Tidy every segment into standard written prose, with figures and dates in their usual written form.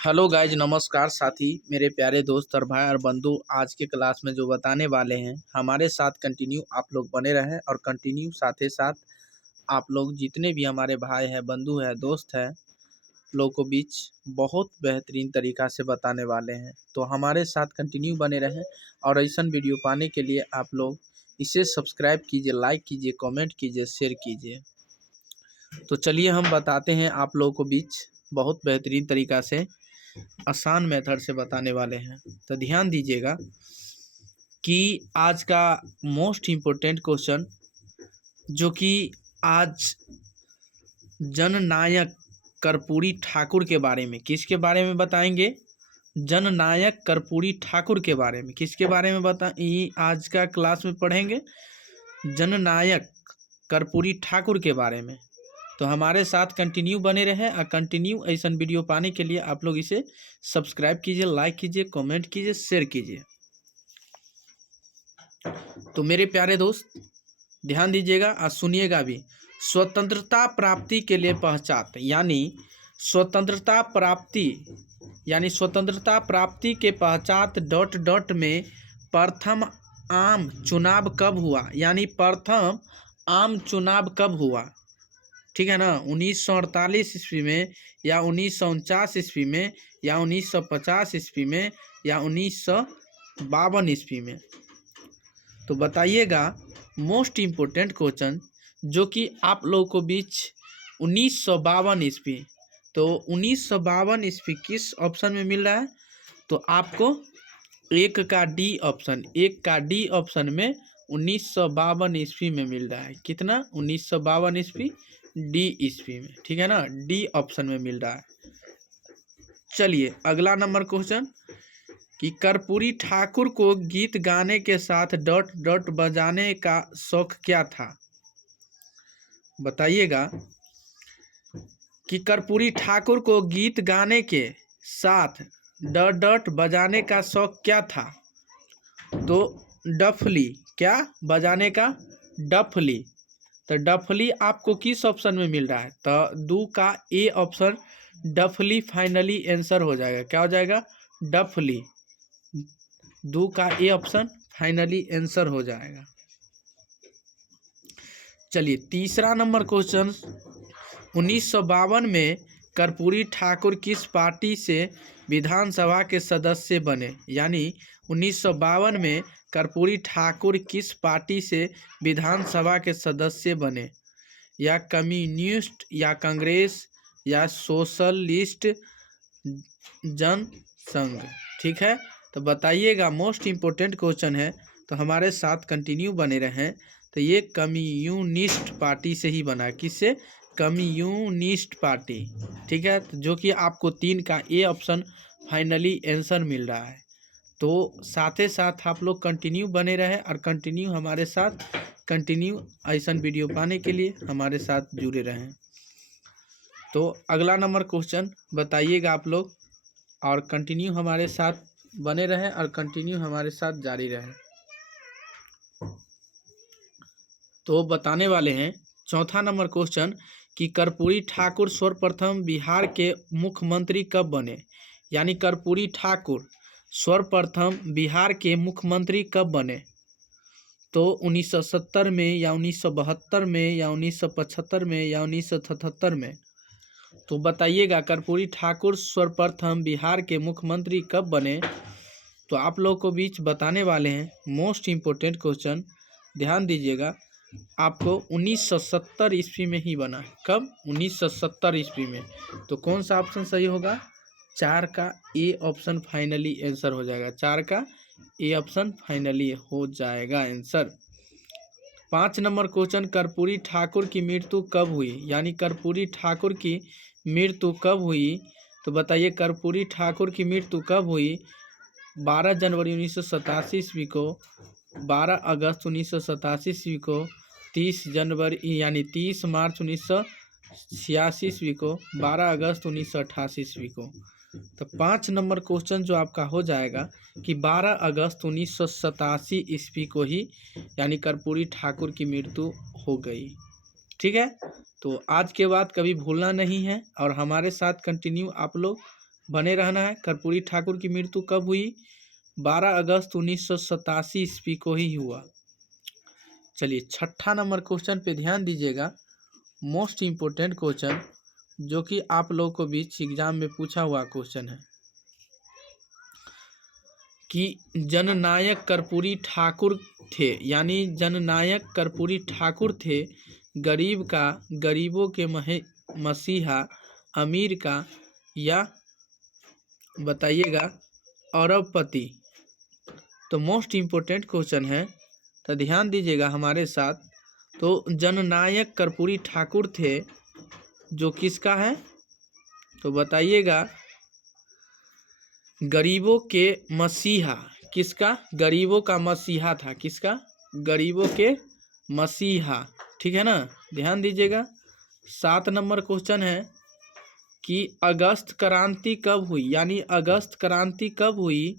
Hello guys, नमस्कार साथी, मेरे प्यारे दोस्त और भाई और बंधु। आज के क्लास में जो बताने वाले हैं हमारे साथ कंटिन्यू आप लोग बने रहें और कंटिन्यू साथ ही साथ आप लोग जितने भी हमारे भाई हैं, बंधु हैं, दोस्त हैं, लोगों को बीच बहुत बेहतरीन तरीक़ा से बताने वाले हैं। तो हमारे साथ कंटिन्यू बने रहें और ऐसा वीडियो पाने के लिए आप लोग इसे सब्सक्राइब कीजिए, लाइक कीजिए, कमेंट कीजिए, शेयर कीजिए। तो चलिए हम बताते हैं आप लोगों को बीच बहुत बेहतरीन तरीक़ा से आसान मेथड से बताने वाले हैं। तो ध्यान दीजिएगा कि आज का मोस्ट इम्पोर्टेंट क्वेश्चन जो कि आज जननायक कर्पूरी ठाकुर के बारे में, किसके बारे में बताएंगे? जननायक कर्पूरी ठाकुर के बारे में। किसके बारे में आज का क्लास में पढ़ेंगे? जननायक कर्पूरी ठाकुर के बारे में। तो हमारे साथ कंटिन्यू बने रहें और कंटिन्यू ऐसा वीडियो पाने के लिए आप लोग इसे सब्सक्राइब कीजिए, लाइक कीजिए, कमेंट कीजिए, शेयर कीजिए। तो मेरे प्यारे दोस्त ध्यान दीजिएगा और सुनिएगा भी। स्वतंत्रता प्राप्ति के लिए पहचान स्वतंत्रता प्राप्ति के पश्चात ... में प्रथम आम चुनाव कब हुआ? यानी प्रथम आम चुनाव कब हुआ? ठीक है ना, 1948 ईस्वी में या 1949 ईस्वी में या 1950 ईस्वी में या 1952 ईस्वी में? तो बताइएगा। मोस्ट इम्पोर्टेंट क्वेश्चन जो कि आप लोगों को बीच 1952 ईस्वी। तो 1952 ईस्वी किस ऑप्शन में मिल रहा है? तो आपको एक का डी ऑप्शन में 1952 ईस्वी में मिल रहा है। कितना? 1952 ईस्वी डी ईस्वी में। ठीक है ना, डी ऑप्शन में मिल रहा है। चलिए अगला नंबर क्वेश्चन कि कर्पूरी ठाकुर को गीत गाने के साथ ... बजाने का शौक क्या था? बताइएगा कि कर्पूरी ठाकुर को गीत गाने के साथ ... बजाने का शौक क्या था? तो डफली। क्या बजाने का? डफली। तो डफली आपको किस ऑप्शन में मिल रहा है? तो दो का A option dafli finally answer हो जाएगा। क्या हो जाएगा? डफली। दो का ए ऑप्शन फाइनली आंसर हो जाएगा। चलिए तीसरा नंबर क्वेश्चन, 1952 में कर्पूरी ठाकुर किस पार्टी से विधानसभा के सदस्य बने? यानी 1952 में कर्पूरी ठाकुर किस पार्टी से विधानसभा के सदस्य बने? या कम्युनिस्ट या कांग्रेस या सोशलिस्ट जनसंघ? ठीक है, तो बताइएगा। मोस्ट इम्पोर्टेंट क्वेश्चन है, तो हमारे साथ कंटिन्यू बने रहें। तो ये कम्युनिस्ट पार्टी से ही बना। किससे? Communist party. ठीक है, तो जो कि आपको 3 का ए ऑप्शन फाइनली आंसर मिल रहा है। तो साथ ही साथ आप लोग कंटिन्यू बने रहे और कंटिन्यू हमारे साथ कंटिन्यू ऐसा वीडियो पाने के लिए हमारे साथ जुड़े रहें। तो अगला नंबर क्वेश्चन बताइएगा आप लोग और कंटिन्यू हमारे साथ बने रहें और कंटिन्यू हमारे साथ जारी रहें। तो बताने वाले हैं चौथा नंबर क्वेश्चन कि कर्पूरी ठाकुर सर्वप्रथम बिहार के मुख्यमंत्री कब बने? यानी कर्पूरी ठाकुर सर्वप्रथम बिहार के मुख्यमंत्री कब बने? तो 1970 में या 1972 में या 1975 में या 1977 में? तो बताइएगा कर्पूरी ठाकुर सर्वप्रथम बिहार के मुख्यमंत्री कब बने? तो आप लोगों को बीच बताने वाले हैं मोस्ट इम्पोर्टेंट क्वेश्चन। ध्यान दीजिएगा, आपको 1970 ईस्वी में ही बना। कब? 1970 ईस्वी में। तो कौन सा ऑप्शन सही होगा? 4 का ए ऑप्शन फाइनली आंसर हो जाएगा। 4 का ए ऑप्शन फाइनली हो जाएगा answer. 5 number question, Karpoori Thakur की मृत्यु कब हुई? यानी कर्पूरी ठाकुर की मृत्यु कब हुई? तो बताइए कर्पूरी ठाकुर की मृत्यु कब हुई? 12 जनवरी 1987 ईस्वी को, 12 अगस्त 1987 ईस्वी को, 30 जनवरी यानी 30 मार्च 1986 ईस्वी को, 12 अगस्त 1988 ईस्वी को। तो 5 नंबर क्वेश्चन जो आपका हो जाएगा कि 12 अगस्त 1987 ईस्वी को ही यानी कर्पूरी ठाकुर की मृत्यु हो गई। ठीक है, तो आज के बाद कभी भूलना नहीं है और हमारे साथ कंटिन्यू आप लोग बने रहना है। कर्पूरी ठाकुर की मृत्यु कब हुई? 12 अगस्त 1987 ईस्वी को ही हुआ। चलिए 6ठा नंबर क्वेश्चन पे ध्यान दीजिएगा, मोस्ट इम्पोर्टेंट क्वेश्चन जो कि आप लोगों को बीच एग्जाम में पूछा हुआ क्वेश्चन है कि जननायक कर्पूरी ठाकुर थे, यानी जननायक कर्पूरी ठाकुर थे, गरीब का, गरीबों के मसीहा, अमीर का, या बताइएगा अरबपति। तो मोस्ट इम्पोर्टेंट क्वेश्चन है, तो ध्यान दीजिएगा हमारे साथ। तो जननायक कर्पूरी ठाकुर थे जो किसका है? तो बताइएगा गरीबों के मसीहा। किसका? गरीबों का मसीहा था। किसका? गरीबों के मसीहा। ठीक है ना, ध्यान दीजिएगा। 7 नंबर क्वेश्चन है कि अगस्त क्रांति कब हुई, यानी अगस्त क्रांति कब हुई?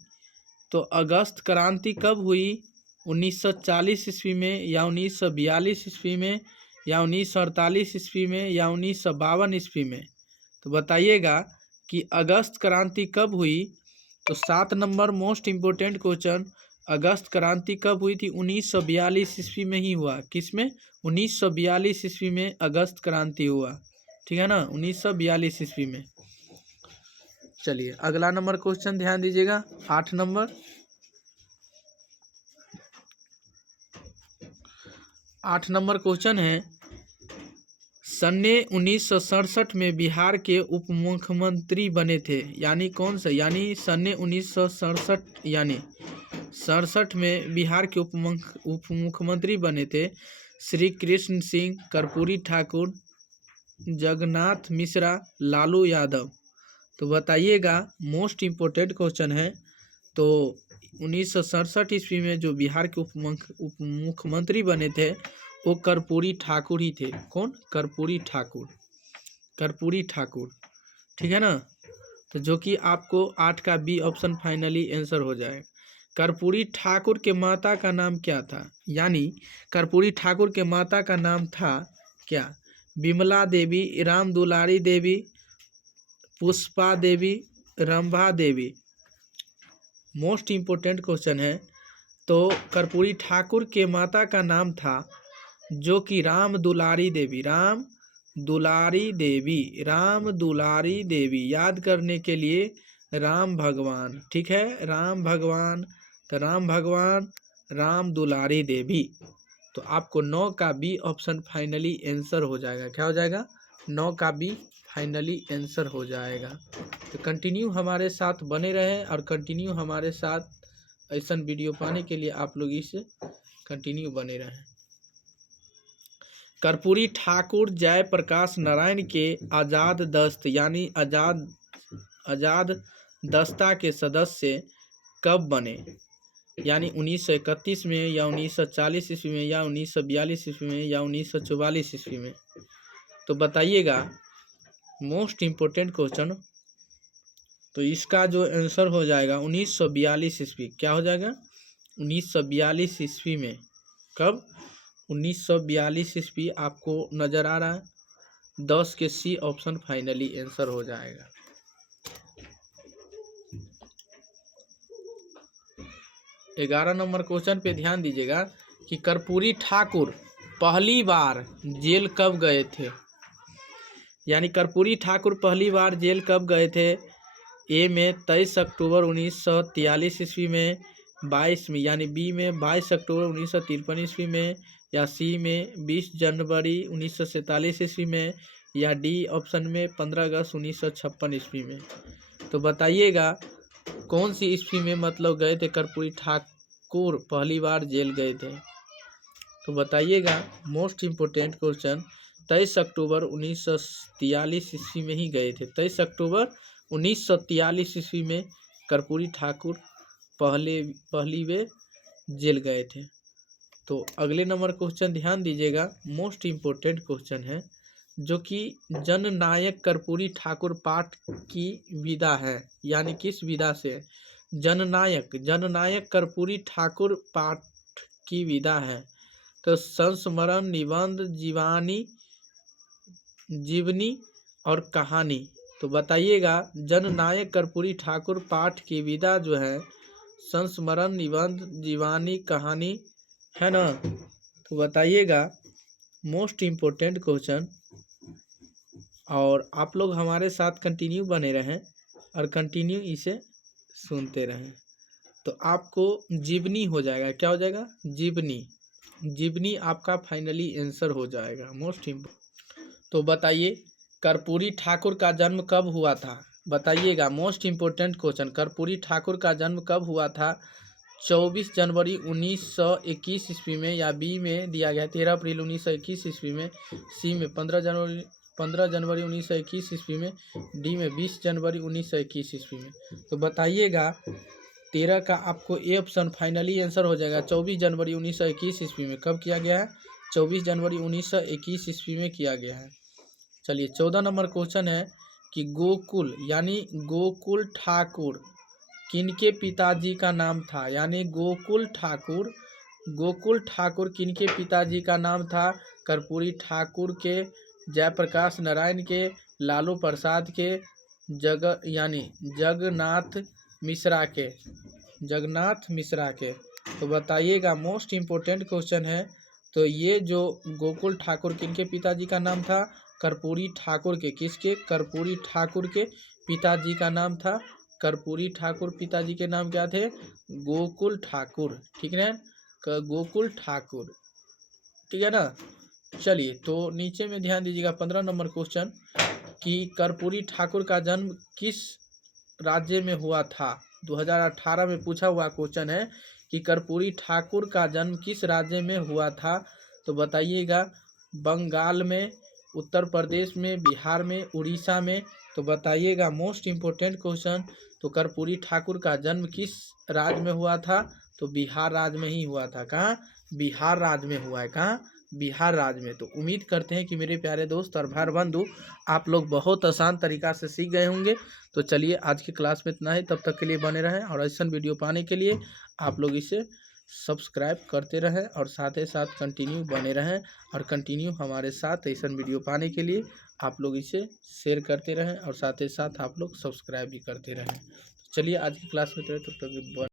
तो अगस्त क्रांति कब हुई? 1940 ईस्वी में, या 1942 ईस्वी में, या 1948 ईस्वी में, या 1952 ईस्वी में? तो बताइएगा कि अगस्त क्रांति कब हुई। तो 7 नंबर मोस्ट इम्पोर्टेंट क्वेश्चन, अगस्त क्रांति कब हुई थी? 1942 ईस्वी में ही हुआ। किस में? 1942 ईस्वी में अगस्त क्रांति हुआ। ठीक है ना, 1942 ईस्वी में। चलिए अगला नंबर क्वेश्चन ध्यान दीजिएगा, 8 नंबर। 8 नंबर क्वेश्चन है, सन 1967 में बिहार के उप मुख्यमंत्री बने थे, यानी कौन सा? यानी सन 1967, यानी 67 में बिहार के उप मुख्यमंत्री बने थे श्री कृष्ण सिंह, कर्पूरी ठाकुर, जगन्नाथ मिश्रा, लालू यादव। तो बताइएगा, मोस्ट इम्पोर्टेंट क्वेश्चन है। तो 1967 ईस्वी में जो बिहार के उप मुख्यमंत्री बने थे वो कर्पूरी ठाकुर ही थे। कौन? कर्पूरी ठाकुर। कर्पूरी ठाकुर। ठीक है ना, तो जो कि आपको 8 का बी ऑप्शन फाइनली आंसर हो जाए। कर्पूरी ठाकुर के माता का नाम क्या था? यानी कर्पूरी ठाकुर के माता का नाम था क्या? विमला देवी, राम दुलारी देवी, पुष्पा देवी, रंभा देवी। मोस्ट इम्पोर्टेंट क्वेश्चन है। तो कर्पूरी ठाकुर के माता का नाम था जो कि राम दुलारी देवी। राम दुलारी देवी, राम दुलारी देवी। याद करने के लिए राम भगवान। ठीक है, राम भगवान। तो राम भगवान, राम दुलारी देवी। तो आपको 9 का बी ऑप्शन फाइनली आंसर हो जाएगा। क्या हो जाएगा? 9 का बी फाइनली आंसर हो जाएगा। तो कंटिन्यू हमारे साथ बने रहें, और कंटिन्यू हमारे साथ ऐसा वीडियो पाने के लिए आप लोग इस कंटिन्यू बने रहें। कर्पूरी ठाकुर जयप्रकाश नारायण के आज़ाद दस्त, यानी आज़ाद दस्ता के सदस्य कब बने? यानी 1931 में, या 1940 ईस्वी में, या 1942 ईस्वी में, या 1944 ईस्वी में? तो बताइएगा, मोस्ट इम्पोर्टेंट क्वेश्चन। तो इसका जो आंसर हो जाएगा 1942 ईस्वी। क्या हो जाएगा? 1942 ईस्वी में। कब? 1942 ईस्वी आपको नज़र आ रहा है। 10 के सी ऑप्शन फाइनली आंसर हो जाएगा। ग्यारह नंबर क्वेश्चन पे ध्यान दीजिएगा कि कर्पूरी ठाकुर पहली बार जेल कब गए थे? यानी कर्पूरी ठाकुर पहली बार जेल कब गए थे? ए में 23 अक्टूबर 1943 ईस्वी में, 22 में, यानी बी में 22 अक्टूबर 1953 ईस्वी में, या सी में 20 जनवरी 1947 ईस्वी में, या डी ऑप्शन में 15 अगस्त 1956 ईस्वी में? तो बताइएगा कौन सी ईस्वी में मतलब गए थे कर्पूरी ठाकुर पहली बार जेल गए थे? तो बताइएगा, मोस्ट इम्पोर्टेंट क्वेश्चन। 23 अक्टूबर 1943 ईस्वी में ही गए थे। 23 अक्टूबर 1943 ईस्वी में कर्पूरी ठाकुर पहली वे जेल गए थे। तो अगले नंबर क्वेश्चन ध्यान दीजिएगा, मोस्ट इम्पोर्टेंट क्वेश्चन है जो कि जननायक कर्पूरी ठाकुर पाठ की विधा है। यानी किस विधा से? जननायक कर्पूरी ठाकुर पाठ की विधा है। तो संस्मरण, निबंध, जीवनी और कहानी। तो बताइएगा जननायक कर्पूरी ठाकुर पाठ की विधा जो है संस्मरण, निबंध, जीवनी, कहानी, है ना। तो बताइएगा मोस्ट इम्पोर्टेंट क्वेश्चन, और आप लोग हमारे साथ कंटिन्यू बने रहें और कंटिन्यू इसे सुनते रहें तो आपको जीवनी हो जाएगा। क्या हो जाएगा? जीवनी। जीवनी आपका फाइनली आंसर हो जाएगा, मोस्ट इम्पोर्टेंट। तो बताइए कर्पूरी ठाकुर का जन्म कब हुआ था? बताइएगा most important question, Karpoori Thakur का जन्म कब हुआ था? 24 जनवरी 1921 ईस्वी में, या बी में दिया गया 13 अप्रैल 1921 ईस्वी में, सी में 15 जनवरी 1921 ईस्वी में, डी में 20 जनवरी 1921 ईस्वी में। तो बताइएगा 13 का आपको ए ऑप्शन फाइनली आंसर हो जाएगा। 24 जनवरी 1921 ईस्वी में कब किया गया है? 24 जनवरी 1921 ईस्वी में किया गया है। चलिए 14 नंबर क्वेश्चन है कि गोकुल यानी गोकुल ठाकुर किनके पिताजी का नाम था? यानी गोकुल ठाकुर किनके पिताजी का नाम था? कर्पूरी ठाकुर के, जयप्रकाश नारायण के, लालू प्रसाद के, जगन्नाथ मिश्रा के। तो बताइएगा मोस्ट इम्पोर्टेंट क्वेश्चन है। तो ये जो गोकुल ठाकुर किनके पिताजी का नाम था? कर्पूरी ठाकुर के। किसके? कर्पूरी ठाकुर के पिताजी का नाम था। कर्पूरी ठाकुर पिताजी के नाम क्या थे? गोकुल ठाकुर। ठीक है, गोकुल ठाकुर, ठीक है ना। चलिए तो नीचे में ध्यान दीजिएगा 15 नंबर क्वेश्चन कि कर्पूरी ठाकुर का जन्म किस राज्य में हुआ था? 2018 में पूछा हुआ क्वेश्चन है कि कर्पूरी ठाकुर का जन्म किस राज्य में हुआ था? तो बताइएगा बंगाल में, उत्तर प्रदेश में, बिहार में, उड़ीसा में। तो बताइएगा मोस्ट इम्पोर्टेंट क्वेश्चन, तो कर्पूरी ठाकुर का जन्म किस राज्य में हुआ था? तो बिहार राज्य में ही हुआ था। कहाँ? बिहार राज्य में हुआ है। कहाँ? बिहार राज्य में। तो उम्मीद करते हैं कि मेरे प्यारे दोस्त और भाई बंधु आप लोग बहुत आसान तरीका से सीख गए होंगे। तो चलिए आज की क्लास में इतना ही, तब तक के लिए बने रहें और ऐसा वीडियो पाने के लिए आप लोग इसे सब्सक्राइब करते रहें और साथ ही साथ कंटिन्यू बने रहें, और कंटिन्यू हमारे साथ ऐसा वीडियो पाने के लिए आप लोग इसे शेयर करते रहें और साथ ही साथ आप लोग सब्सक्राइब भी करते रहें। चलिए आज की क्लास में तब तक